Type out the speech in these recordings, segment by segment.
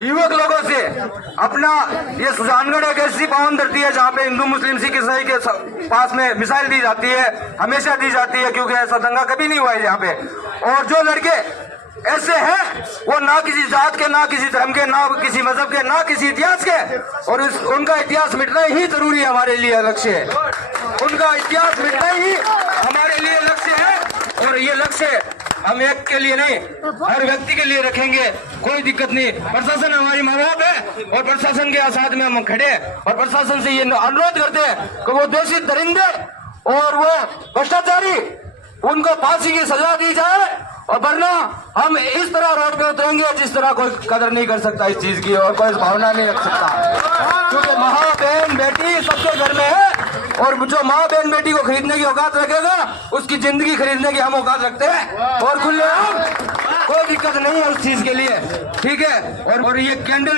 युवक लोगों से अपना ये सुजानगढ़ एक ऐसी पावन धरती है जहाँ पे हिंदू मुस्लिम सिख ईसाई के पास में मिसाइल दी जाती है, हमेशा दी जाती है, क्योंकि ऐसा दंगा कभी नहीं हुआ है यहाँ पे। और जो लड़के ऐसे हैं वो ना किसी जात के, ना किसी धर्म के, ना किसी मजहब के, ना किसी इतिहास के, और उनका इतिहास मिटना ही जरूरी हमारे लिए लक्ष्य है। उनका इतिहास मिटना ही हमारे लिए लक्ष्य है। और ये लक्ष्य हम एक के लिए नहीं, हर व्यक्ति के लिए रखेंगे, कोई दिक्कत नहीं। प्रशासन हमारी माँ बाप है और प्रशासन के साथ में हम खड़े हैं और प्रशासन से ये अनुरोध करते हैं कि वो दोषी दरिंदे और वो भ्रष्टाचारी उनको फांसी की सजा दी जाए, और वरना हम इस तरह रोड पे उतरेंगे जिस तरह कोई कदर नहीं कर सकता इस चीज की और कोई भावना नहीं रख सकता, क्योंकि माँ बहन बेटी सबके घर में है। और जो माँ बहन बेटी को खरीदने की औकात रखेगा उसकी जिंदगी खरीदने की हम औकात रखते हैं, और खुलेआम कोई दिक्कत नहीं है उस चीज के लिए, ठीक है। और ये कैंडल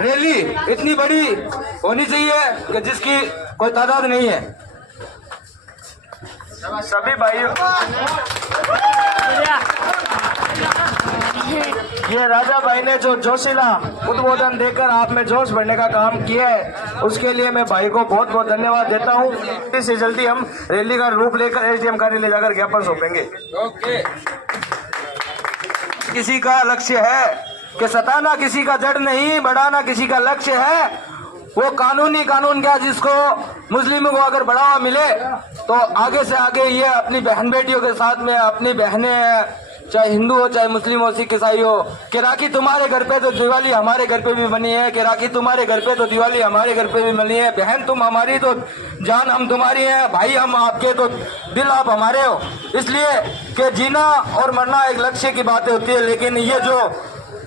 रैली इतनी बड़ी होनी चाहिए कि जिसकी कोई तादाद नहीं है। सभी भाइयों, ये राजा भाई ने जो जोशीला उद्बोधन देकर आप में जोश भरने का काम किया है, उसके लिए मैं भाई को बहुत बहुत धन्यवाद देता हूँ। जल्दी से जल्दी हम रैली का रूप लेकर एसडीएम कार्यालय ले जाकर ज्ञापन सौंपेंगे। किसी का लक्ष्य है कि सताना किसी का जड़ नहीं, बढ़ाना किसी का लक्ष्य है। वो कानूनी कानून क्या, जिसको मुस्लिमों को अगर बढ़ावा मिले तो आगे से आगे ये अपनी बहन बेटियों के साथ में अपनी बहनें, चाहे हिंदू हो चाहे मुस्लिम हो सिख ईसाई हो, कि राखी तुम्हारे घर पे तो दिवाली हमारे घर पे भी बनी है, कि राखी तुम्हारे घर पे तो दिवाली हमारे घर पे भी बनी है। बहन तुम हमारी तो जान हम तुम्हारी है, भाई हम आपके तो दिल आप हमारे हो। इसलिए कि जीना और मरना एक लक्ष्य की बातें होती है, लेकिन ये जो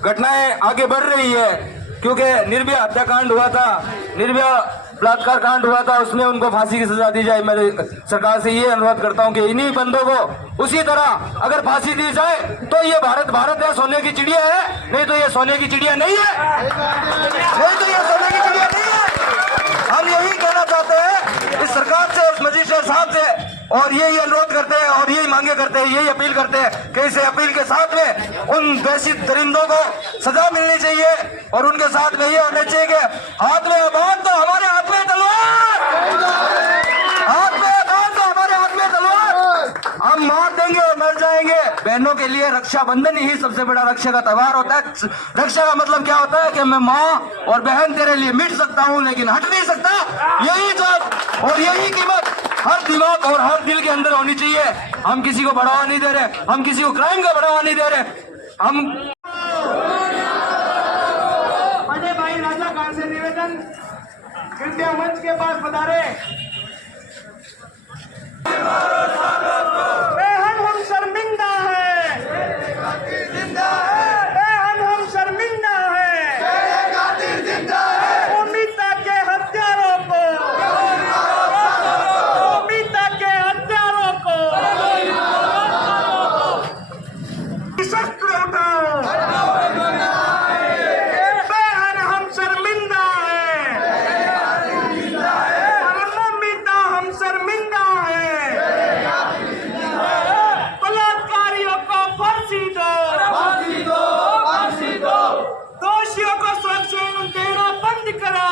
घटनाएं आगे बढ़ रही है, क्योंकि निर्भया हत्याकांड हुआ था, निर्भया बलात्कार कांड हुआ था, उसमें उनको फांसी की सजा दी जाए। मैं सरकार से ये अनुरोध करता हूँ कि इन्हीं बंदों को उसी तरह अगर फांसी दी जाए तो ये भारत है, सोने की चिड़िया है, नहीं तो ये सोने की चिड़िया नहीं है, नहीं तो ये सोने की चिड़िया नहीं है। हम यही कहना चाहते हैं इस सरकार से, इस मजिस्ट्रेट साहब से, और यही अनुरोध करते हैं और यही मांगे करते हैं, यही अपील करते हैं कि इस अपील के साथ में उन दूषित दरिंदों को सजा मिलनी चाहिए, और उनके साथ में ये होना चाहिए कि हाथ में अबान तो हमारे हाथ में तलवार, हाथ में अबान तो हमारे हाथ में तलवार, हम मार देंगे और मर जाएंगे। बहनों के लिए रक्षाबंधन ही सबसे बड़ा रक्षा का त्योहार होता है। रक्षा का मतलब क्या होता है कि मैं माँ और बहन तेरे लिए मिट सकता हूँ लेकिन हट नहीं सकता। यही जात और यही कीमत हर दिमाग और हर दिल के अंदर होनी चाहिए। हम किसी को बढ़ावा नहीं दे रहे, हम किसी को क्राइम का बढ़ावा नहीं दे रहे। हम बड़े भाई राजा खान से निवेदन, कृपया मंच के पास पधारे। बेहद हम शर्मिंदा है, बेहद हम शर्मिंदा है, अमिता के हत्यारों को, अमिता के हत्यारों को शस्त्र उठाओ। बेहद हम शर्मिंदा है, अमिता हम शर्मिंदा है। बलात्कारियों को फांसी दो, दोषियों को संरक्षण देना बंद करो,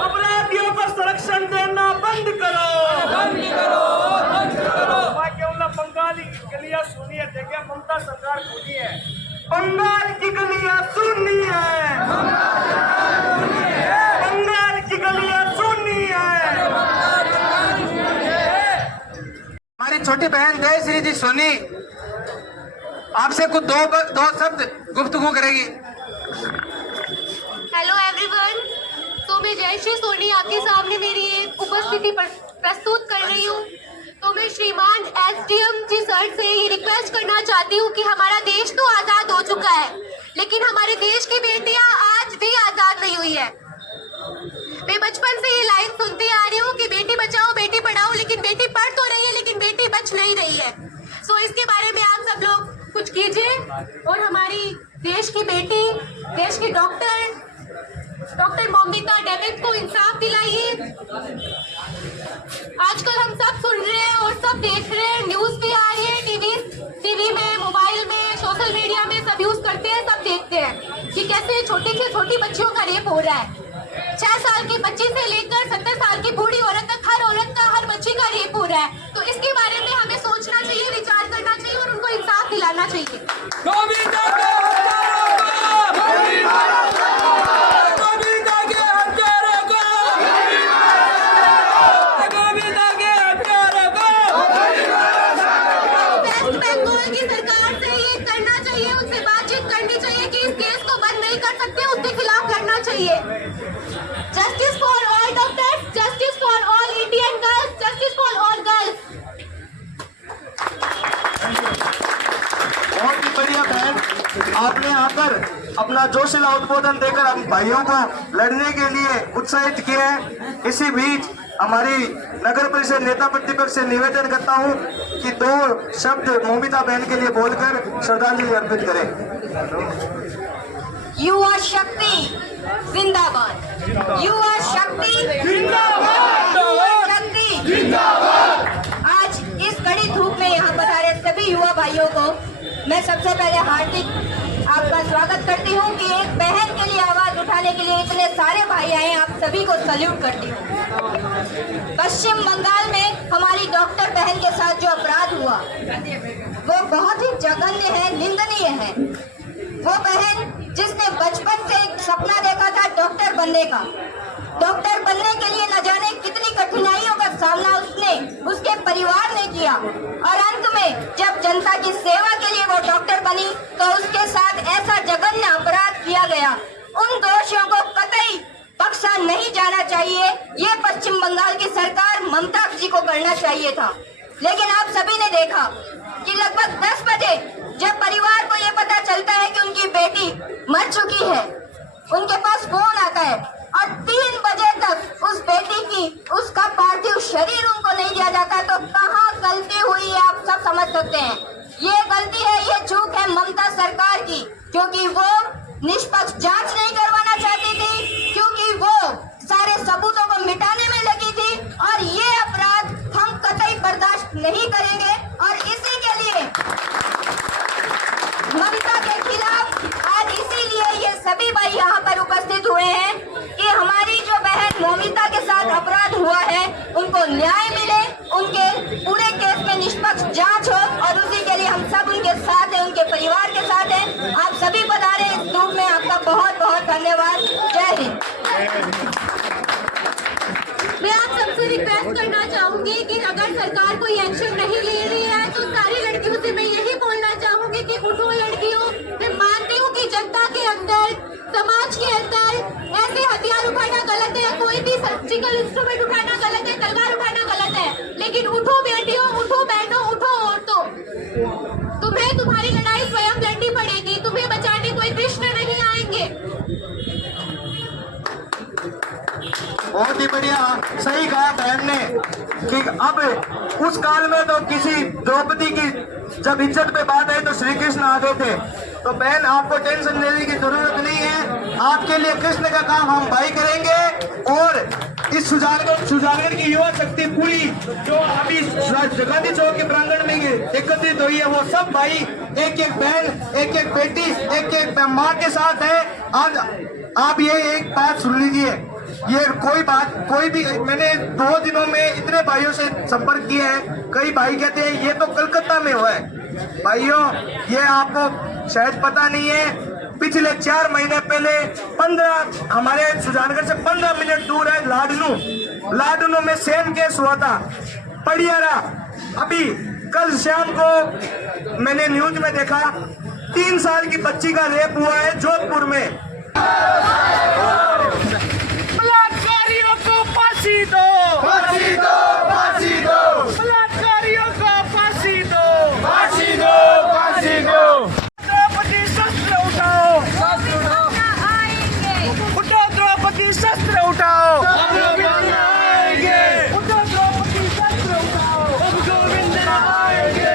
अपराधियों को संरक्षण देना बंद करो। बंगाली गलियां सुनिए, देखिए ममता सरकार खुली है, बंगाल की गलियां सुननी है, बंगाल की गलियां सुननी है। हमारी छोटी बहन जयश्री जी सोनी आपसे कुछ दो शब्द गुफ्तगू करेगी। हेलो एवरीवन, तो मैं जयश्री सोनी आपके सामने मेरी एक उपस्थिति प्रस्तुत कर रही हूँ। तो मैं श्रीमान एसडीएम जी सर से ये रिक्वेस्ट करना चाहती हूँ कि हमारा देश तो आज़ाद हो चुका है, लेकिन हमारे देश की बेटियाँ आज भी आज़ाद नहीं हुई है। मैं बचपन से ये लाइन सुनती आ रही हूँ कि बेटी बचाओ बेटी पढ़ाओ, लेकिन बेटी पढ़ तो रही है लेकिन बेटी बच नहीं रही है। सो इसके बारे में आप सब लोग कुछ कीजिए और हमारी देश की बेटी, देश की डॉक्टर ममता डेविड को इंसाफ दिलाइए। आजकल हम सब सुन रहे हैं और सब देख रहे हैं, न्यूज भी आ रही है, टीवी में, मोबाइल में, सोशल सोशल मीडिया में सब यूज करते हैं, सब देखते हैं कि कैसे छोटी से छोटी बच्चियों का रेप हो रहा है। 6 साल की बच्ची से लेकर 70 साल की बूढ़ी औरत तक हर औरत का, हर बच्ची का रेप हो रहा है। तो इसके बारे में हमें सोचना चाहिए, विचार करना चाहिए और उनको इंसाफ दिलाना चाहिए। वेस्ट बंगाल की सरकार से ये करना चाहिए, उनसे बातचीत करनी चाहिए कि इस केस को बंद नहीं कर सकते, उसके खिलाफ करना चाहिए। Justice for all doctors, justice for all Indian girls, justice for all girls. बहुत ही बढ़िया बहन, आपने आकर अपना जोशीला उद्बोधन देकर हम भाइयों को लड़ने के लिए उत्साहित किया है। इसी बीच हमारी नगर परिषद नेता प्रतिपक्ष से निवेदन करता हूं कि 2 शब्द मौमिता बहन के लिए बोलकर श्रद्धांजलि अर्पित करें। युवा शक्ति जिंदाबाद, युवा शक्ति जिंदाबाद, युवा शक्ति जिंदाबाद। आज इस कड़ी धूप में यहाँ पधारे सभी युवा भाइयों को मैं सबसे पहले हार्दिक आपका स्वागत करती हूँ कि एक बहन के लिए आवाज उठाने के लिए इतने सारे भाई आए, आप सभी को सल्यूट करती हूँ। पश्चिम बंगाल में हमारी डॉक्टर बहन के साथ जो अपराध हुआ वो बहुत ही जघन्य है, निंदनीय है। वो बहन जिसने बचपन से एक सपना देखा था डॉक्टर बनने का, डॉक्टर बनने के लिए न जाने कितनी कठिनाइयों का सामना उसने, उसके परिवार ने किया और अंत में जब जनता की सेवा के लिए वो डॉक्टर बनी तो उसके साथ ऐसा जघन्य अपराध किया गया। उन दोषियों को कतई बख्शा नहीं जाना चाहिए। ये पश्चिम बंगाल की सरकार ममता जी को करना चाहिए था, लेकिन आप सभी ने देखा कि लगभग 10 बजे जब परिवार को ये पता चलता है कि उनकी बेटी मर चुकी है, उनके पास फोन आता है और 3 बजे तक उस बेटी की, उसका पार्थिव शरीर उनको नहीं दिया जाता, तो कहाँ गलती हुई है आप सब समझ सकते हैं। ये गलती है, ये चूक है ममता सरकार की, क्योंकि वो निष्पक्ष जांच नहीं करवाना चाहती थी, क्योंकि वो सारे सबूतों को मिटाने में लगी थी और ये अपराध हम कतई बर्दाश्त नहीं करेंगे। और इसी के लिए ममता के खिलाफ आज इसीलिए ये सभी भाई यहाँ पर उपस्थित हुए हैं कि हमारी जो बहन मौमिता के साथ अपराध हुआ है उनको न्याय मिले, उनके पूरे केस में निष्पक्ष जांच हो और उसी के लिए हम सब उनके साथ हैं, उनके परिवार के साथ हैं। आप सभी पधारे इस धूप में, आपका बहुत बहुत धन्यवाद। जय हिंद। मैं आप सबसे रिक्वेस्ट करना चाहूंगी कि अगर सरकार कोई एक्शन नहीं ले रही है तो सारी लड़कियों से मैं यही बोलना चाहूंगी कि उठो लड़कियों। मैं मानती हूँ कि जनता के अंदर, समाज के अंदर ऐसे हथियार उठाना गलत है, कोई भी सर्जिकल इंस्ट्रूमेंट उठाना गलत है, तलवार उठाना गलत है, लेकिन उठो बेटियों, उठो बहनों, उठो औरतों। तुम्हें तुम्हारी लड़ाई स्वयं लड़नी पड़ेगी, तुम्हें बचाने कोई कृष्ण नहीं आएंगे। बहुत ही बढ़िया, सही कहा बहन ने कि अब उस काल में तो किसी द्रौपदी की जब इज्जत पे बात आई तो श्री कृष्ण आ गए थे। तो बहन आपको टेंशन लेने की जरूरत नहीं है, आपके लिए कृष्ण का काम हम भाई करेंगे। और इस सुजानगढ़ की युवा शक्ति पूरी जो अभी गांधी चौक के प्रांगण में एकत्रित हुई है, वो सब भाई एक एक बहन, एक एक बेटी, एक एक माँ के साथ है। आज आप ये एक बात सुन लीजिए, ये कोई भी मैंने 2 दिनों में इतने भाइयों से संपर्क किया है, कई भाई कहते हैं ये तो कलकत्ता में हुआ है। भाइयों ये आपको शायद पता नहीं है, पिछले 4 महीने पहले 15 हमारे सुजानगढ़ से 15 मिनट दूर है लाडनू में सेम केस हुआ था, पड़ियारा। अभी कल शाम को मैंने न्यूज में देखा 3 साल की बच्ची का रेप हुआ है जोधपुर में। बलात्कारियों को फांसी दो, फांसी दो, फांसी दो, बलात्कारियों को फांसी दो, फांसी दो, फांसी दो। द्रौपदी शस्त्र उठाओ, शस्त्र उठाओ, उठो द्रौपदी शस्त्र उठाओ, हम गोविंद आएंगे, उठो द्रौपदी शस्त्र उठाओ, हम गोविंद आएंगे।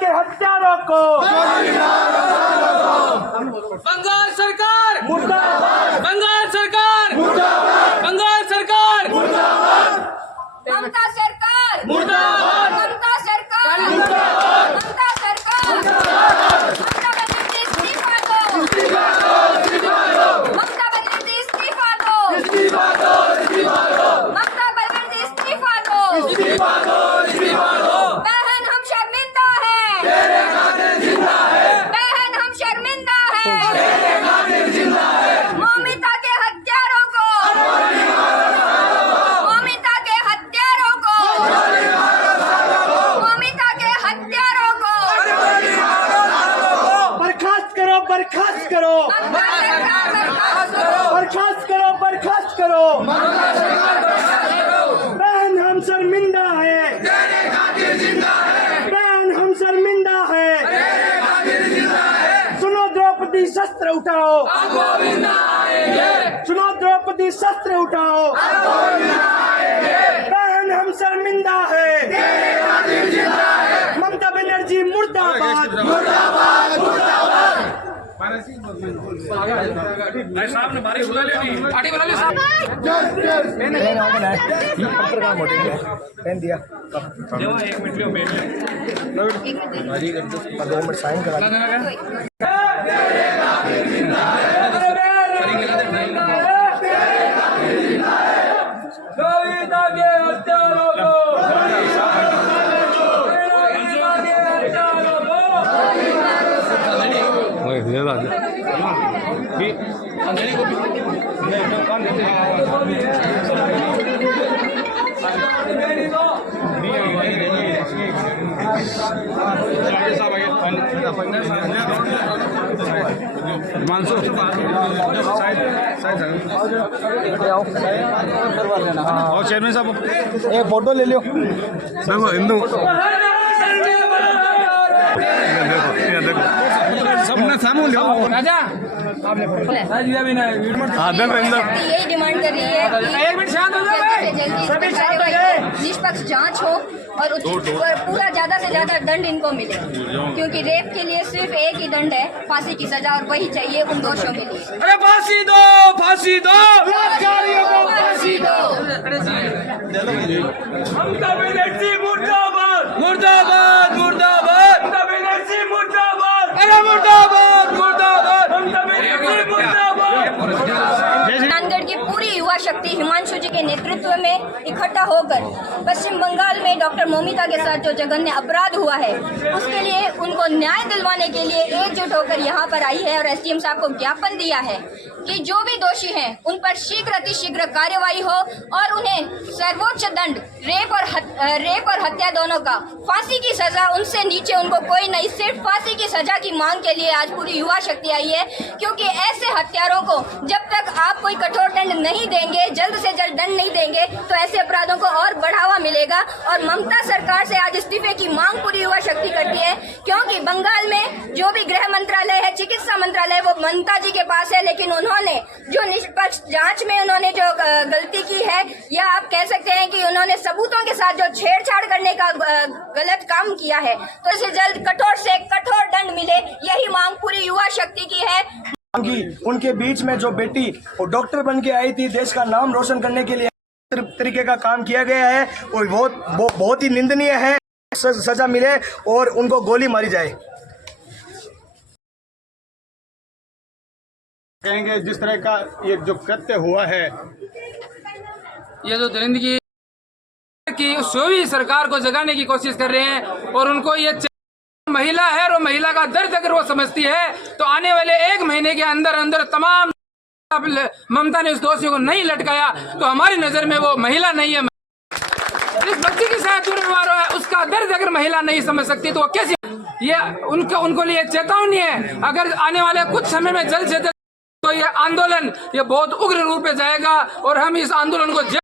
के हत्यारों को बंगाल सरकार मुर्दाबाद, बंगाल सरकार बंगाल सरकार ममता सरकार मुर्दाबाद ममता सरकार ममता सरकार ममता बनर्जी इस्तीफा दो ममता बनर्जी इस्तीफा दो ममता बनर्जी इस्तीफा दो बहन हम शर्मिंदा हैं बहन हम शर्मिंदा हैं ममिता के हत्यारों को ममिता के हत्यारों को ममिता के हत्यारों को बर्खास्त करो बर्खास्त करो ममता सरकार बर्खास्त करो बर्खास्त करो बर्खास्त करो बहन हम शर्मिंदा है बहन हम शर्मिंदा है सुनो द्रौपदी शस्त्र उठाओ सुनो द्रौपदी शस्त्र उठाओ बहन हम शर्मिंदा है ममता बनर्जी मुर्दाबाद और चेयरमैन साहब एक फोटो ले लियो हिंदू सबने सामू लियो राजा यही डिमांड कर रही है एक मिनट शांत हो जाओ भाई। जल्दी से जल्दी निष्पक्ष जांच हो और पूरा ज्यादा से ज्यादा दंड इनको मिले क्योंकि रेप के लिए सिर्फ एक ही दंड है फांसी की सजा और वही चाहिए उन दोषियों के लिए अरे फांसी दो फांसी दो बलात्कारियों को फांसी दो ममता बनर्जी मुर्दाबाद मुर्दाबाद मुर्दाबाद ममता बनर्जी मुर्दाबाद अरे मुर्दाबाद मुर्दाबाद ममता बनर्जी मुर्दाबाद। नांदेड़ की पूरी युवा शक्ति हिमांशु जी के नेतृत्व में इकट्ठा होकर पश्चिम बंगाल में डॉक्टर ममिता के साथ जो जघन्य अपराध हुआ है उसके लिए उनको न्याय दिलवाने के लिए एकजुट होकर यहाँ पर आई है और एसडीएम साहब को ज्ञापन दिया है कि जो भी दोषी हैं उन पर शीघ्र अतिशीघ्र कार्यवाही हो और उन्हें सर्वोच्च दंड रेप और हत्या दोनों का फांसी की सजा उनसे नीचे उनको कोई नहीं सिर्फ फांसी की सजा की मांग के लिए आज पूरी युवा शक्ति आई है क्योंकि ऐसे हत्यारों को जब तक आप कोई कठोर दंड नहीं देंगे जल्द से जल्द दंड नहीं देंगे तो ऐसे अपराधों को और बढ़ावा मिलेगा और ममता सरकार से आज इस्तीफे की मांग पूरी युवा शक्ति करती है क्योंकि बंगाल में जो भी गृह मंत्रालय है चिकित्सा मंत्रालय वो ममता जी के पास है लेकिन उन्होंने जो निष्पक्ष जांच में उन्होंने जो गलती की है या आप कह सकते हैं कि उन्होंने सबूतों के साथ जो छेड़छाड़ करने का गलत काम किया है तो इसे जल्द कठोर से कठोर दंड मिले यही मांग पूरी युवा शक्ति की है। उनके बीच में जो बेटी वो डॉक्टर बन के आई थी देश का नाम रोशन करने के लिए तरीके का काम किया गया है और बहुत ही निंदनीय है। सजा मिले और उनको गोली मारी जाए। कहेंगे जिस तरह का ये जो कृत्य हुआ है ये जो दरिंदगी की सोवी सरकार को जगाने की कोशिश कर रहे हैं और उनको ये महिला है और महिला का दर्द अगर वो समझती है तो आने वाले 1 महीने के अंदर अंदर तमाम ममता ने उस दोषियों को नहीं लटकाया तो हमारी नजर में वो महिला नहीं है। इस बच्चे के साथ जो व्यवहार है उसका दर्द अगर महिला नहीं समझ सकती तो वो कैसे ये उनको लिए चेतावनी है। अगर आने वाले कुछ समय में जल्द से जल्द तो ये आंदोलन ये बहुत उग्र रूप में जाएगा और हम इस आंदोलन को